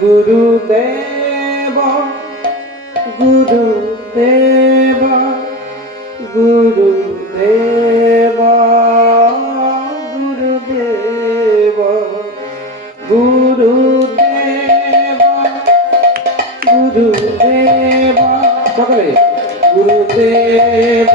গুরুদেব গুরুদেব গুরুদেব গুরুদেব গুরুদেব গুরুদেব সকলে গুরুদেব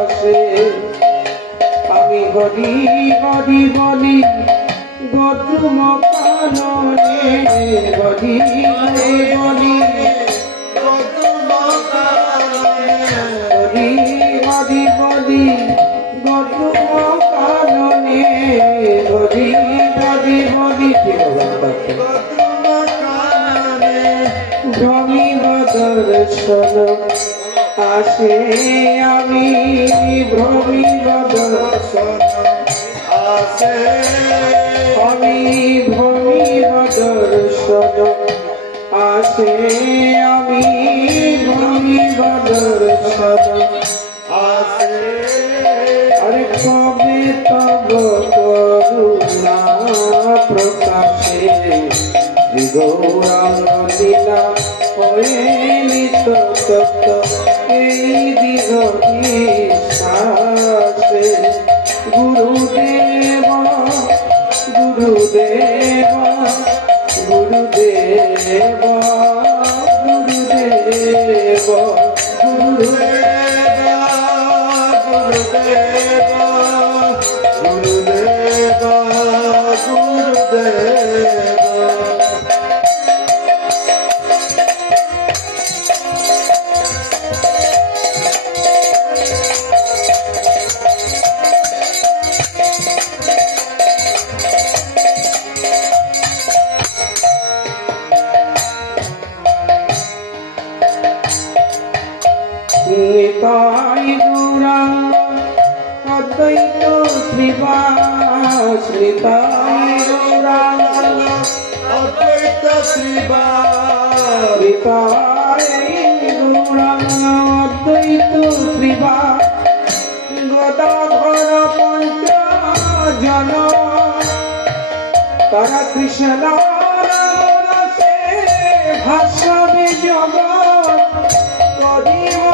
আসে আমি গরি গরি বলি গতুম কাননে গরি বলি। Come, come, come, come, ঠিক আছে ভ্রমিব দর্শন। আসে আমি ভ্রমিব দর্শন। আমি আসে আমি ভ্রমিব দর্শন। আরে কবে তব করুণা প্রকাশে? গৌরাঙ্গ লীলা হয়ে নিত নিতাই গৌরাঙ্গ অদ্বৈত শ্রীবাস নিতাই গৌরাঙ্গ নিতাই গৌরাঙ্গ অদ্বৈত শ্রীবাস গদাধর পঞ্চ জন। তারা কৃষ্ণ ভাষবে জগৎ করিব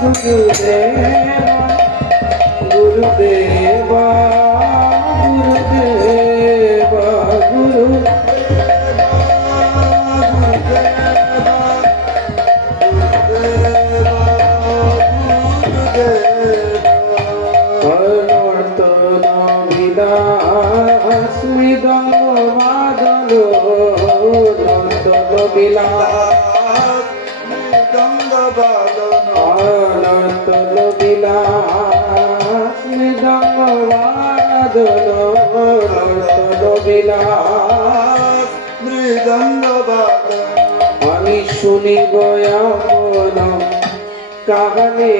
গুরুদেব গুরুদেব গুরুদেব গুরু অনর্তন মৃদঙ্গ আমি শুনি গয়াম কাহনে।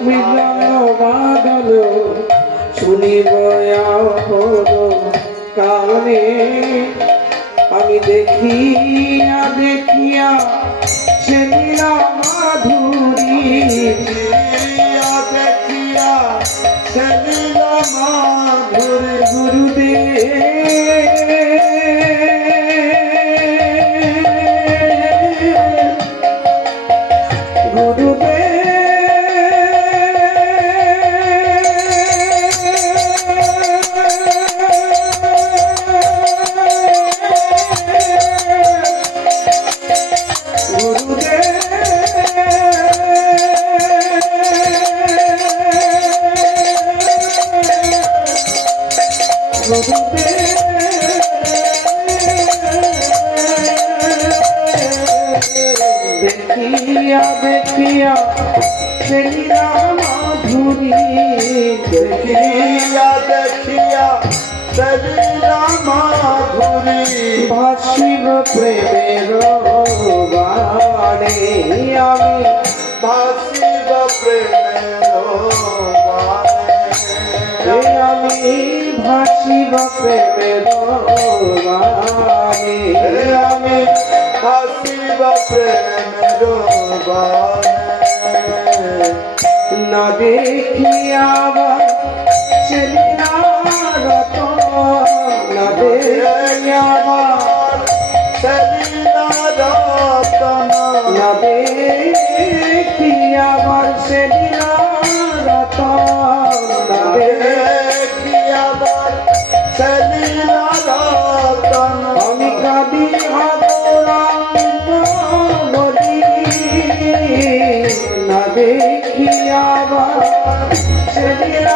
মৃদঙ্গ বাদল শুনি গয়াম কাহনে। আমি দেখিয়া দেখিয়া সে আমার গুরুদেব। দেখিয়া দেখিয়া সেলিরা মাধুরী দেখিয়া দেখিয়া সলিলা মাধুরী ভাসিব প্রেমের বাণে। আমি ভাসিব প্রেমের আমি ভাসিব প্রেমের বাণে। আমি ভাসিব প্রেমের না দেখিয়া রত না দেখিয়া রতন। না দেখিয়া দেখিয়া সেদিন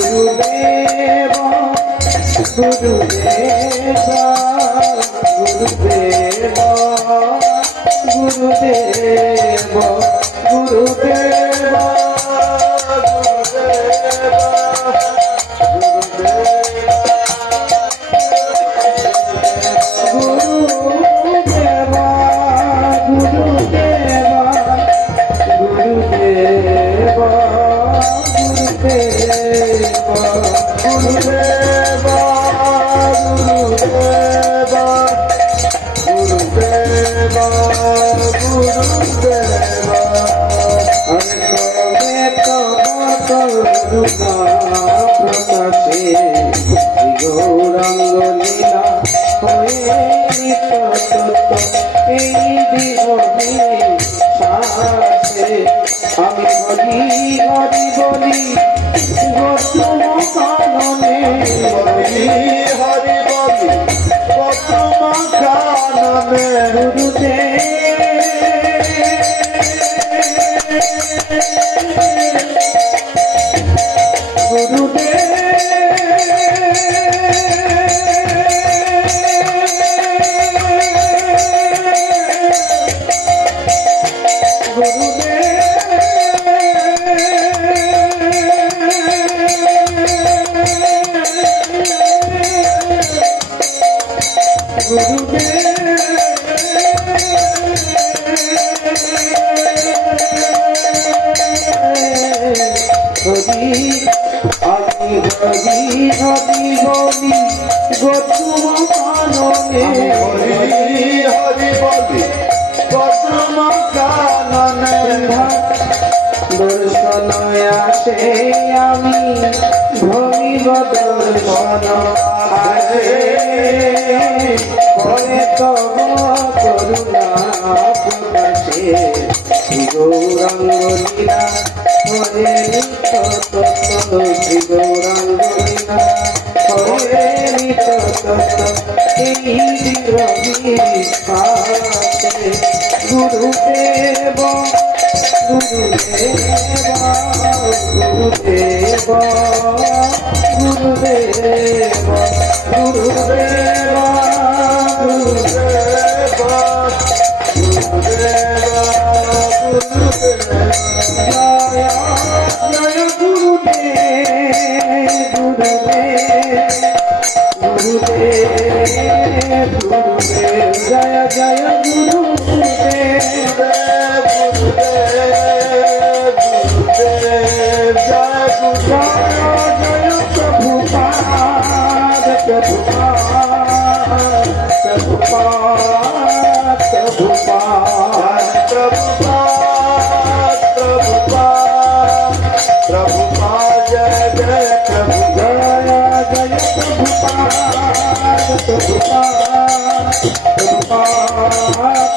গুরুদেব গুরুদেব গুরুদেব গুরুদেব। গুরুদেব প্রকাশে গৌরাঙ্গ লীলা হয়ে এই বিহনে শ্বাসে আমি হরি হরি বলি গতুম কাননে হরি হরি বলি পদ্ম কাননে হরি আমি হরি হরি বলি গতুম কাননে। হরি হরি কাননে। দর্শন আসে আমি ভবিব দর্শন। কৃপাতে গুরুদেব গুরুদেব গুরুদেব গুরুদেব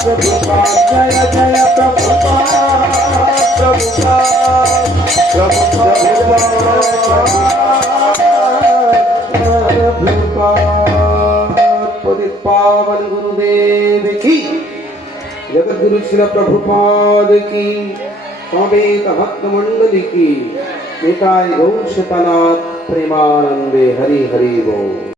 Prabhupada, Jaya Jaya Prabhupada, Prabhupada. জগদ্গুরুশিল Prabhupada কি? সমবেত ভক্তমণ্ডলী কি? এটাই গৌর সেতানাথ প্রেমানন্দে হরি হরি বৌ